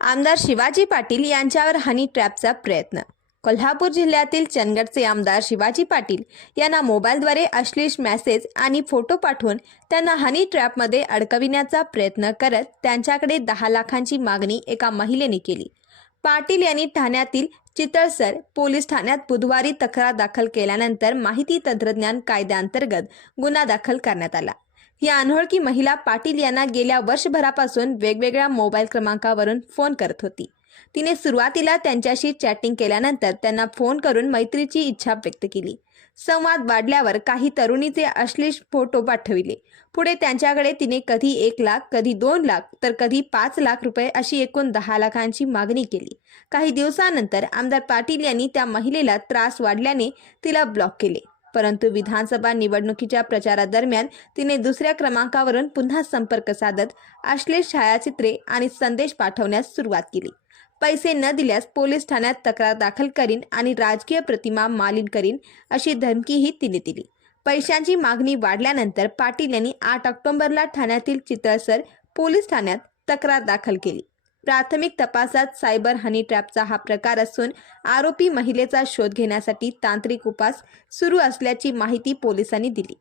आमदार शिवाजी पाटील यांच्यावर हनी ट्रॅपचा प्रयत्न. कोल्हापूर जिल्ह्यातील चंदगडचे आमदार शिवाजी पाटील यांना मोबाईलद्वारे अश्लील मेसेज आणि फोटो पाठवून त्यांना हनी ट्रॅपमध्ये अडकविण्याचा प्रयत्न करत त्यांच्याकडे दहा लाखांची मागणी एका महिलेने केली. पाटील यांनी ठाण्यातील चितळसर पोलीस ठाण्यात बुधवारी तक्रार दाखल केल्यानंतर माहिती तंत्रज्ञान कायद्याअंतर्गत गुन्हा दाखल करण्यात आला. ही अनोळखी महिला पाटील यांना गेल्या वर्षभरापासून वेगवेगळ्या मोबाईल क्रमांकावरून फोन करत होती. तिने सुरुवातीला त्यांच्याशी चॅटिंग केल्यानंतर त्यांना फोन करून मैत्रीची इच्छा व्यक्त केली. संवाद वाढल्यावर काही तरुणीचे अश्लील फोटो पाठविले. पुढे त्यांच्याकडे तिने कधी एक लाख कधी दोन लाख तर कधी पाच लाख रुपये अशी एकूण दहा लाखांची मागणी केली. काही दिवसानंतर आमदार पाटील यांनी त्या महिलेला त्रास वाढल्याने तिला ब्लॉक केले. परंतु विधानसभा निवडणुकीच्या प्रचारादरम्यान तिने दुसऱ्या क्रमांकावरून पुन्हा संपर्क साधत अश्लील छायाचित्रे आणि संदेश पाठवण्यास सुरुवात केली. पैसे न दिल्यास पोलीस ठाण्यात तक्रार दाखल करीन आणि राजकीय प्रतिमा मालिन करीन अशी धमकीही तिने दिली. पैशांची मागणी वाढल्यानंतर पाटील यांनी आठ ऑक्टोबरला ठाण्यातील चितळसर पोलीस ठाण्यात तक्रार दाखल केली. प्राथमिक तपासात सायबर हनी ट्रॅपचा हा प्रकार असून आरोपी महिलेचा शोध घेण्यासाठी तांत्रिक उपास सुरू असल्याची माहिती पोलिसांनी दिली.